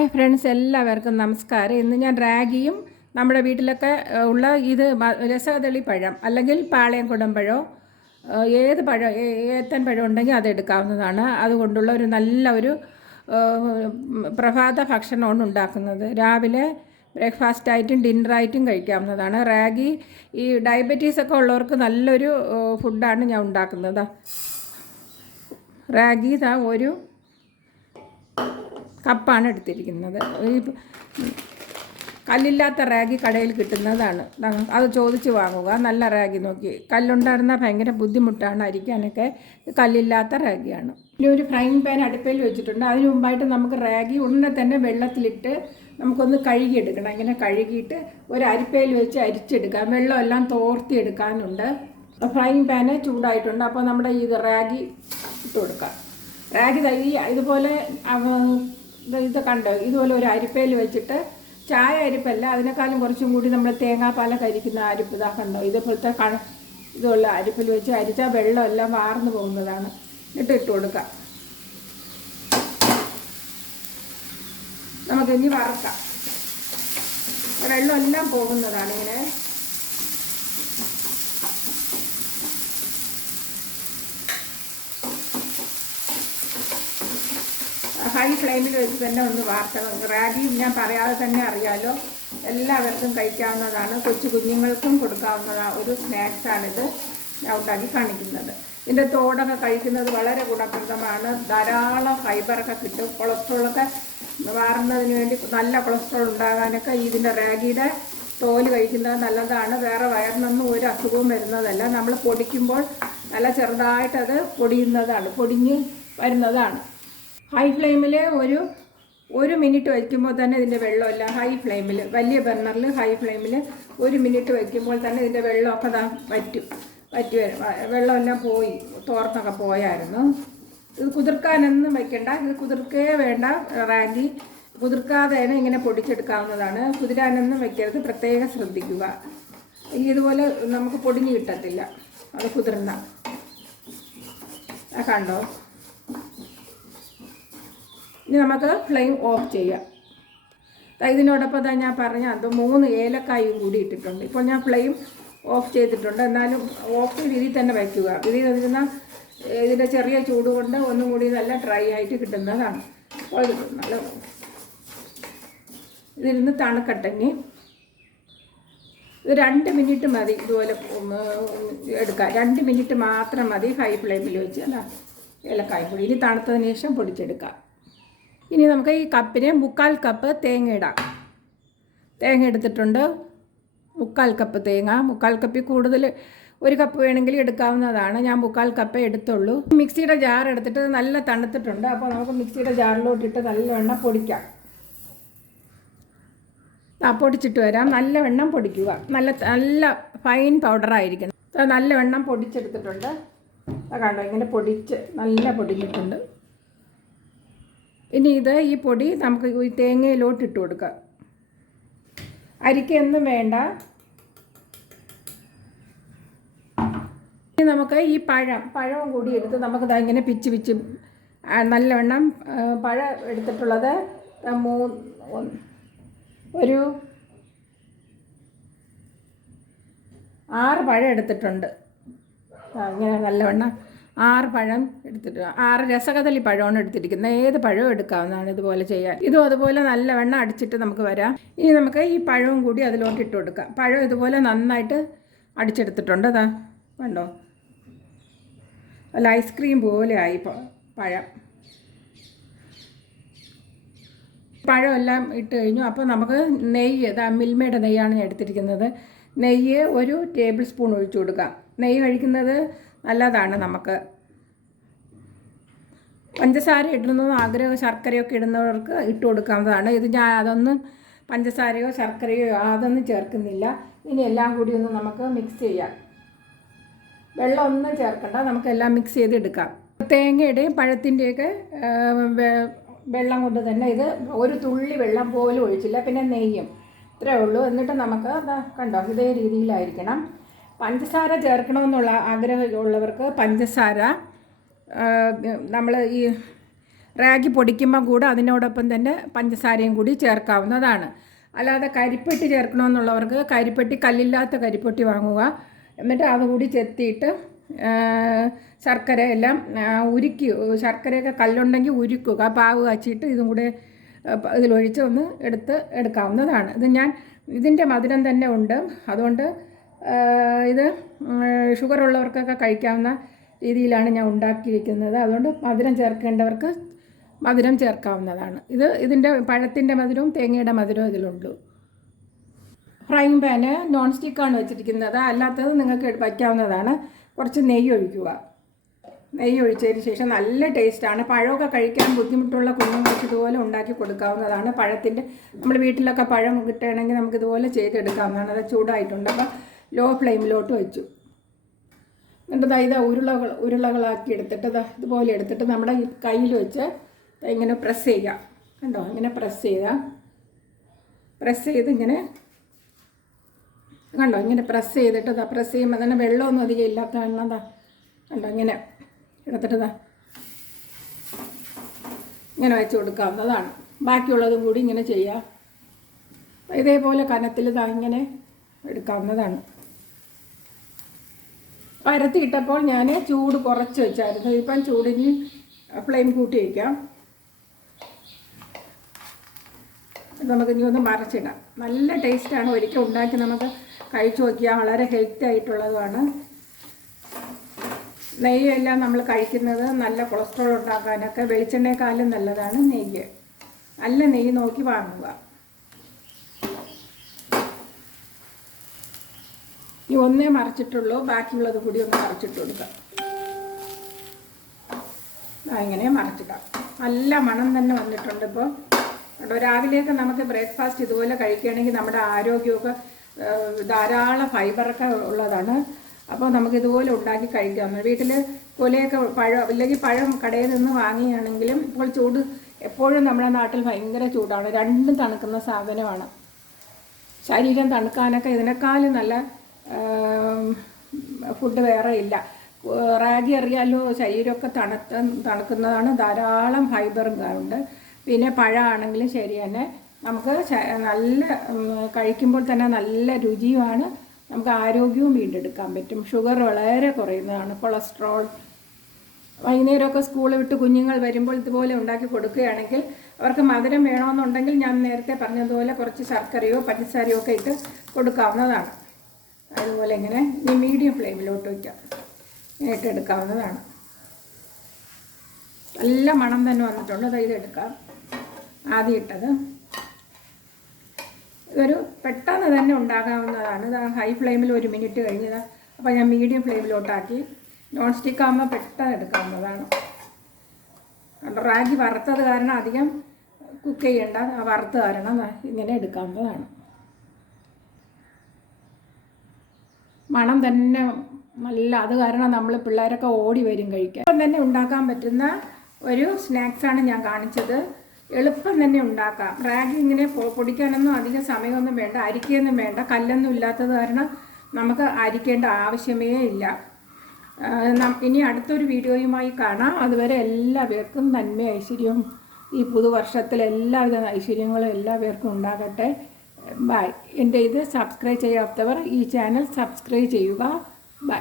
Hi friends എല്ലാവർക്കും നമസ്കാരം. ഇന്ന് ഞാൻ റാഗിയും നമ്മുടെ വീട്ടിലൊക്കെ ഉള്ള ഇത് രസകദളി പഴം അല്ലെങ്കിൽ പാളയം പഴോ ഏത് പഴം ഏത്തൻ പഴം ഉണ്ടെങ്കിൽ അത് എടുക്കാവുന്നതാണ്. അതുകൊണ്ടുള്ള ഒരു നല്ല ഒരു പ്രഭാത ഭക്ഷണമാണ് ഉണ്ടാക്കുന്നത്. രാവിലെ ബ്രേക്ക്ഫാസ്റ്റായിട്ടും ഡിന്നറായിട്ടും കഴിക്കാവുന്നതാണ്. റാഗി ഈ ഡയബറ്റീസ് ഒക്കെ ഉള്ളവർക്ക് നല്ലൊരു ഫുഡാണ് ഞാൻ ഉണ്ടാക്കുന്നത്. റാഗി ഇതാ ഒരു കപ്പാണ് എടുത്തിരിക്കുന്നത്. ഈ കല്ലില്ലാത്ത റാഗി കടയിൽ കിട്ടുന്നതാണ്. അത് ചോദിച്ച് വാങ്ങുക. നല്ല റാഗി നോക്കി. കല്ലുണ്ടായിരുന്ന ഭയങ്കര ബുദ്ധിമുട്ടാണ് അരിക്കാനൊക്കെ. കല്ലില്ലാത്ത റാഗിയാണ്. ഇനി ഒരു ഫ്രൈങ് പാൻ അടുപ്പിൽ വെച്ചിട്ടുണ്ട്. അതിന് മുമ്പായിട്ട് നമുക്ക് റാഗി ഉടനെ തന്നെ വെള്ളത്തിലിട്ട് നമുക്കൊന്ന് കഴുകിയെടുക്കണം. ഇങ്ങനെ കഴുകിയിട്ട് ഒരു അരിപ്പയിൽ വെച്ച് അരിച്ചെടുക്കാം. വെള്ളമെല്ലാം തോർത്തി എടുക്കാനുണ്ട് ഫ്രൈങ് പാന് ചൂടായിട്ടുണ്ട്. അപ്പോൾ നമ്മുടെ ഇത് റാഗി ഇട്ട് കൊടുക്കാം. റാഗി തൈ ഇതുപോലെ ഇത് കണ്ട്? ഇതുപോലെ ഒരു അരിപ്പയിൽ വെച്ചിട്ട് ചായ അരിപ്പല്ല അതിനേക്കാളും കുറച്ചും കൂടി നമ്മൾ തേങ്ങാപ്പാലൊക്കെ അരിക്കുന്ന അരിപ്പ് ഇതാ കണ്ടോ? ഇതുപോലത്തെ കണ ഇതുള്ള അരിപ്പിൽ വെച്ച് അരിച്ചാൽ വെള്ളം എല്ലാം വാർന്നു പോകുന്നതാണ്. എന്നിട്ട് ഇട്ട് കൊടുക്കാം. നമുക്കിനി വറക്കാം. വെള്ളം എല്ലാം പോകുന്നതാണ് ഇങ്ങനെ. ഹൈ ഫ്ലെയിമിൽ വെച്ച് തന്നെ ഒന്ന് വാർത്തണം റാഗി ഞാൻ പറയാതെ തന്നെ അറിയാലോ. എല്ലാവർക്കും കഴിക്കാവുന്നതാണ്. കൊച്ചു കുഞ്ഞുങ്ങൾക്കും കൊടുക്കാവുന്ന ഒരു സ്നാക്സാണിത് ഞാൻ ഉണ്ടാക്കി കാണിക്കുന്നത്. ഇതിന്റെ തോടൊക്കെ കഴിക്കുന്നത് വളരെ ഗുണപ്രദമാണ്. ധാരാളം ഫൈബറൊക്കെ കിട്ടും. കൊളസ്ട്രോളൊക്കെ മാറുന്നതിന് വേണ്ടി നല്ല കൊളസ്ട്രോൾ ഉണ്ടാകാനൊക്കെ ഇതിന്റെ റാഗിയുടെ തോൽ കഴിക്കുന്നത് നല്ലതാണ്. വേറെ വയറിനൊന്നും ഒരു അസുഖവും വരുന്നതല്ല. നമ്മൾ പൊടിക്കുമ്പോൾ നല്ല ചെറുതായിട്ടത് പൊടിയുന്നതാണ്. പൊടിഞ്ഞ് വരുന്നതാണ്. ഹൈ ഫ്ലെയിമിൽ ഒരു ഒരു മിനിറ്റ് വയ്ക്കുമ്പോൾ തന്നെ ഇതിന്റെ വെള്ളമില്ല. ഹൈ ഫ്ലെയിമിൽ വലിയ ബർണറിൽ ഹൈ ഫ്ലെയിമിൽ ഒരു മിനിറ്റ് വയ്ക്കുമ്പോൾ തന്നെ ഇതിന്റെ വെള്ളമൊക്കെ ദാ വറ്റും. വറ്റി വരും. വെള്ളമെല്ലാം പോയി തോർത്തൊക്കെ പോയായിരുന്നു. ഇത് കുതിർക്കാനൊന്നും വയ്ക്കണ്ട. ഇത് കുതിർക്കേ വേണ്ട റാഗി കുതിർക്കാതെയാണ് ഇങ്ങനെ പൊടിച്ചെടുക്കാവുന്നതാണ്. കുതിരാനൊന്നും വയ്ക്കരുത്. പ്രത്യേകം ശ്രദ്ധിക്കുക. ഇതുപോലെ നമുക്ക് പൊടിഞ്ഞു കിട്ടത്തില്ല. അത് കുതിർന്ന കണ്ടോ? ഇനി നമുക്ക് ഫ്ലെയിം ഓഫ് ചെയ്യാം. ഇതിനോടൊപ്പം തന്നെ ഞാൻ പറഞ്ഞ അത് മൂന്ന് ഏലക്കായും കൂടി ഇട്ടിട്ടുണ്ട്. ഇപ്പോൾ ഞാൻ ഫ്ലെയിം ഓഫ് ചെയ്തിട്ടുണ്ട്. എന്നാലും ഓഫ് രീതിയിൽ തന്നെ വയ്ക്കുക. ഇതിൽ നിന്ന ഇതിന്റെ ചെറിയ ചൂട് കൊണ്ട് ഒന്നും കൂടി നല്ല ഡ്രൈ ആയിട്ട് കിട്ടുന്നതാണ്. അപ്പോൾ നല്ല ഇതിരുന്ന് തണുക്കട്ടങ്ങി. ഇത് രണ്ട് മിനിറ്റ് മതി ഇതുപോലെ എടുക്കുക എടുക്കാം രണ്ട് മിനിറ്റ് മാത്രം മതി ഹൈ ഫ്ലെയിമിൽ വെച്ച്. അല്ല ഏലക്കായ പൊടി ഇനി തണുത്തതിന് ശേഷം പൊടിച്ചെടുക്കാം. ഇനി നമുക്ക് ഈ കപ്പിന് മുക്കാൽ കപ്പ് തേങ്ങ ഇടാം. തേങ്ങ എടുത്തിട്ടുണ്ട്. മുക്കാൽ കപ്പ് തേങ്ങ. മുക്കാൽ കപ്പിൽ കൂടുതൽ ഒരു കപ്പ് വേണമെങ്കിൽ എടുക്കാവുന്നതാണ്. ഞാൻ മുക്കാൽ കപ്പ് എടുത്തുള്ളൂ. മിക്സിയുടെ ജാർ എടുത്തിട്ട് നല്ല തണുത്തിട്ടുണ്ട്. അപ്പോൾ നമുക്ക് മിക്സിയുടെ ജാറിലോട്ടിട്ട് നല്ലവണ്ണം പൊടിക്കാം. ആ പൊടിച്ചിട്ട് വരാം. നല്ലവണ്ണം പൊടിക്കുക. നല്ല നല്ല ഫൈൻ പൗഡറായിരിക്കണം നല്ല നല്ലവണ്ണം പൊടിച്ചെടുത്തിട്ടുണ്ട്. കണ്ടോ ഇങ്ങനെ പൊടിച്ച് നല്ല പൊടിഞ്ഞിട്ടുണ്ട്. ഇനി ഇത് ഈ പൊടി നമുക്ക് ഈ തേങ്ങയിലോട്ട് ഇട്ട് കൊടുക്കാം. അരിക്കൊന്നും വേണ്ട. ഇനി നമുക്ക് ഈ പഴം പഴവും കൂടി എടുത്ത് നമുക്ക് ഇങ്ങനെ പിച്ച് പിച്ച് നല്ലവണ്ണം പഴ എടുത്തിട്ടുള്ളത് മൂന്ന് ഒരു ആറ് പഴം എടുത്തിട്ടുണ്ട്. അങ്ങനെ നല്ലവണ്ണം ആറ് പഴം എടുത്തിട്ട് ആറ് രസകദളി പഴമാണ് എടുത്തിരിക്കുന്നത്. ഏത് പഴവും എടുക്കാവുന്നതാണ് ഇതുപോലെ ചെയ്യാൻ. ഇതും അതുപോലെ നല്ലവണ്ണം അടിച്ചിട്ട് നമുക്ക് വരാം. ഇനി നമുക്ക് ഈ പഴവും കൂടി അതിലോട്ട് ഇട്ട് കൊടുക്കാം. പഴം ഇതുപോലെ നന്നായിട്ട് അടിച്ചെടുത്തിട്ടുണ്ട്. അതാ കണ്ടോ? അല്ല ഐസ്ക്രീം പോലെ ആയി പഴം. പഴമെല്ലാം ഇട്ട് കഴിഞ്ഞു. അപ്പോൾ നമുക്ക് നെയ്യ് ഇതാ മിൽമയുടെ നെയ്യാണ് ഞാൻ എടുത്തിരിക്കുന്നത്. നെയ്യ് ഒരു ടേബിൾ സ്പൂൺ ഒഴിച്ചു കൊടുക്കാം. നെയ്യ് കഴിക്കുന്നത് നല്ലതാണ് നമുക്ക്. പഞ്ചസാര ഇടണമെന്ന് ആഗ്രഹം ശർക്കരയൊക്കെ ഇടുന്നവർക്ക് ഇട്ട് കൊടുക്കാവുന്നതാണ്. ഇത് ഞാൻ അതൊന്നും പഞ്ചസാരയോ ശർക്കരയോ അതൊന്നും ചേർക്കുന്നില്ല. ഇനി എല്ലാം കൂടി ഒന്ന് നമുക്ക് മിക്സ് ചെയ്യാം. വെള്ളം ഒന്നും ചേർക്കണ്ട. നമുക്കെല്ലാം മിക്സ് ചെയ്ത് എടുക്കാം തേങ്ങയുടെയും പഴത്തിന്റെയൊക്കെ വെള്ളം കൊണ്ട് തന്നെ ഇത് ഒരു തുള്ളി വെള്ളം പോലും ഒഴിച്ചില്ല. പിന്നെ നെയ്യും. ഇത്രേ ഉള്ളൂ. എന്നിട്ട് നമുക്ക് കണ്ടോ ഇതേ രീതിയിലായിരിക്കണം. പഞ്ചസാര ചേർക്കണമെന്നുള്ള ആഗ്രഹമുള്ളവർക്ക് പഞ്ചസാര നമ്മൾ ഈ റാഗി പൊടിക്കുമ്പം കൂടെ അതിനോടൊപ്പം തന്നെ പഞ്ചസാരയും കൂടി ചേർക്കാവുന്നതാണ്. അല്ലാതെ കരിപ്പെട്ടി ചേർക്കണമെന്നുള്ളവർക്ക് കരിപ്പെട്ടി കല്ലില്ലാത്ത കരിപ്പെട്ടി വാങ്ങുക. എന്നിട്ട് അതുകൂടി ചെത്തിയിട്ട് ശർക്കരയെല്ലാം ഉരുക്കി ശർക്കരയൊക്കെ കല്ലുണ്ടെങ്കിൽ ഉരുക്കുക. പാവ് കാച്ചിയിട്ട് ഇതും കൂടെ ഇതിലൊഴിച്ച് ഒന്ന് എടുത്ത് എടുക്കാവുന്നതാണ്. ഇത് ഞാൻ ഇതിന്റെ മധുരം തന്നെ ഉണ്ട്. അതുകൊണ്ട് ഇത് ഷുഗർ ഉള്ളവർക്കൊക്കെ കഴിക്കാവുന്ന രീതിയിലാണ് ഞാൻ ഉണ്ടാക്കിയിരിക്കുന്നത്. അതുകൊണ്ട് മധുരം ചേർക്കേണ്ടവർക്ക് മധുരം ചേർക്കാവുന്നതാണ്. ഇത് ഇതിന്റെ പഴത്തിന്റെ മധുരവും തേങ്ങയുടെ മധുരവും ഇതിലുണ്ട്. ഫ്രൈങ് പാന് നോൺ സ്റ്റിക്കാണ് വെച്ചിരിക്കുന്നത്. അല്ലാത്തത് നിങ്ങൾക്ക് വയ്ക്കാവുന്നതാണ്. കുറച്ച് നെയ്യ് ഒഴിക്കുക. നെയ്യ് ഒഴിച്ചതിന് ശേഷം നല്ല ടേസ്റ്റാണ് പഴമൊക്കെ കഴിക്കാൻ ബുദ്ധിമുട്ടുള്ള കുഞ്ഞുങ്ങൾക്ക് ഇതുപോലെ ഉണ്ടാക്കി കൊടുക്കാവുന്നതാണ്. പഴത്തിന്റെ നമ്മൾ വീട്ടിലൊക്കെ പഴം കിട്ടുകയാണെങ്കിൽ നമുക്ക് ഇതുപോലെ ചെയ്തെടുക്കാവുന്നതാണ്. അത് ചൂടായിട്ടുണ്ട്. അപ്പോൾ ലോ ഫ്ലെയിമിലോട്ട് വെച്ചു. എന്നിട്ട് ദാ ഇത് ഉരുളകൾ ഉരുളകളാക്കി എടുത്തിട്ട് ദാ ഇതുപോലെ എടുത്തിട്ട് നമ്മുടെ കയ്യിൽ വെച്ച് ഇങ്ങനെ പ്രസ് ചെയ്യുക. കണ്ടോ? ഇങ്ങനെ പ്രസ് ചെയ്യുക പ്രസ് ചെയ്ത് ഇങ്ങനെ കണ്ടോ? ഇങ്ങനെ പ്രസ് ചെയ്തിട്ട് ദാ പ്രസ് ചെയ്യുമ്പോൾ തന്നെ വെള്ളമൊന്നും അധികം ഇല്ലാത്ത കാരണം ദാ കണ്ടോ? ഇങ്ങനെ എടുത്തിട്ട് ദാ ഇങ്ങനെ വെച്ച് കൊടുക്കാവുന്നതാണ്. ബാക്കിയുള്ളതും കൂടി ഇങ്ങനെ ചെയ്യുക. ഇതേപോലെ കനത്തിൽ ദാ ഇങ്ങനെ എടുക്കാവുന്നതാണ്. പരത്തിയിട്ടപ്പോൾ ഞാൻ ചൂട് കുറച്ച് വെച്ചായിരുന്നു. ഇപ്പം ചൂടിന് ഫ്ലെയിം കൂട്ടി വയ്ക്കാം നമുക്ക് ഇനി ഒന്ന് മറച്ചിടാം. നല്ല ടേസ്റ്റാണ് ഒരിക്കൽ ഉണ്ടാക്കി നമുക്ക് കഴിച്ചു നോക്കിയാൽ വളരെ ഹെൽത്തി ആയിട്ടുള്ളതുമാണ്. നെയ്യെല്ലാം നമ്മൾ കഴിക്കുന്നത് നല്ല കൊളസ്ട്രോൾ ഉണ്ടാക്കാനൊക്കെ വെളിച്ചെണ്ണയെക്കാളും നല്ലതാണ് നെയ്യ്. നല്ല നെയ്യ് നോക്കി വാങ്ങുക. ഈ ഒന്നേ മറിച്ചിട്ടുള്ളൂ ബാക്കിയുള്ളത് കൂടി ഒന്ന് മറിച്ചിട്ട് കൊടുക്കാം. ഇങ്ങനെ മറിച്ചിടാം. നല്ല മണം തന്നെ വന്നിട്ടുണ്ട് ഇപ്പോൾ കേട്ടോ രാവിലെയൊക്കെ നമുക്ക് ബ്രേക്ക്ഫാസ്റ്റ് ഇതുപോലെ കഴിക്കുകയാണെങ്കിൽ നമ്മുടെ ആരോഗ്യമൊക്കെ ധാരാളം ഫൈബറൊക്കെ ഉള്ളതാണ്. അപ്പോൾ നമുക്ക് ഇതുപോലെ ഉണ്ടാക്കി കഴിക്കാം വീട്ടിൽ കൊലയൊക്കെ പഴം അല്ലെങ്കിൽ പഴം കടയിൽ നിന്ന് വാങ്ങിയാണെങ്കിലും ഇപ്പോൾ ചൂട് എപ്പോഴും നമ്മുടെ നാട്ടിൽ ഭയങ്കര ചൂടാണ്. രണ്ടും തണുക്കുന്ന സാധനമാണ്. ശരീരം തണുക്കാനൊക്കെ ഇതിനേക്കാളും നല്ല ഫുഡ് വേറെ ഇല്ല. റാഗി അറിയാലോ ശരീരമൊക്കെ തണുത്ത തണുക്കുന്നതാണ്. ധാരാളം ഫൈബറും ഉണ്ട്. പിന്നെ പഴമാണെങ്കിലും ശരി തന്നെ. നമുക്ക് നല്ല കഴിക്കുമ്പോൾ തന്നെ നല്ല രുചിയുമാണ്. നമുക്ക് ആരോഗ്യവും വീണ്ടെടുക്കാൻ പറ്റും. ഷുഗർ വളരെ കുറയുന്നതാണ്. കൊളസ്ട്രോൾ വൈകുന്നേരമൊക്കെ സ്കൂൾ വിട്ട് കുഞ്ഞുങ്ങൾ വരുമ്പോൾ ഇതുപോലെ ഉണ്ടാക്കി കൊടുക്കുകയാണെങ്കിൽ അവർക്ക് മധുരം വേണമെന്നുണ്ടെങ്കിൽ ഞാൻ നേരത്തെ പറഞ്ഞതുപോലെ കുറച്ച് ശർക്കരയോ പഞ്ചസാരയോ ഒക്കെ ഇട്ട് കൊടുക്കാവുന്നതാണ്. അതുപോലെ ഇങ്ങനെ ഈ മീഡിയം ഫ്ലെയിമിലോട്ട് വയ്ക്കാം ഇട്ടെടുക്കാവുന്നതാണ് നല്ല മണം തന്നെ വന്നിട്ടുണ്ട്. ഇതെടുക്കാം ആദ്യം ഇട്ടത്. ഇതൊരു പെട്ടെന്ന് തന്നെ ഉണ്ടാകാവുന്നതാണ്. ഇത് ഹൈ ഫ്ലെയിമിൽ ഒരു മിനിറ്റ് കഴിഞ്ഞത്. അപ്പോൾ ഞാൻ മീഡിയം ഫ്ലെയിമിലോട്ടാക്കി നോൺ സ്റ്റിക്ക് ആകുമ്പോൾ പെട്ടെന്ന് എടുക്കാവുന്നതാണ്. റാഗി വറുത്തത് കാരണം അധികം കുക്ക് ചെയ്യേണ്ട. വറുത്ത് കാരണം ഇങ്ങനെ എടുക്കാവുന്നതാണ്. മണം തന്നെ നല്ല അത് കാരണം നമ്മൾ പിള്ളേരൊക്കെ ഓടി വരും കഴിക്കാൻ. ഇപ്പം തന്നെ ഉണ്ടാക്കാൻ പറ്റുന്ന ഒരു സ്നാക്സാണ് ഞാൻ കാണിച്ചത്. എളുപ്പം തന്നെ ഉണ്ടാക്കാം. റാഗി ഇങ്ങനെ പൊടിക്കാനൊന്നും അധികം സമയമൊന്നും വേണ്ട. അരിക്കൊന്നും വേണ്ട. കല്ലൊന്നും ഇല്ലാത്തത് കാരണം നമുക്ക് അരിക്കേണ്ട ആവശ്യമേ ഇല്ല. ഇനി അടുത്തൊരു വീഡിയോയുമായി കാണാം. അതുവരെ എല്ലാ പേർക്കും നന്മ ഐശ്വര്യവും ഈ പുതുവർഷത്തിൽ എല്ലാവിധ ഐശ്വര്യങ്ങളും എല്ലാവർക്കും ഉണ്ടാകട്ടെ. ബൈ എന്റെ ഇത് സബ്സ്ക്രൈബ് ചെയ്യാത്തവർ ഈ ചാനൽ സബ്സ്ക്രൈബ് ചെയ്യുക. ബൈ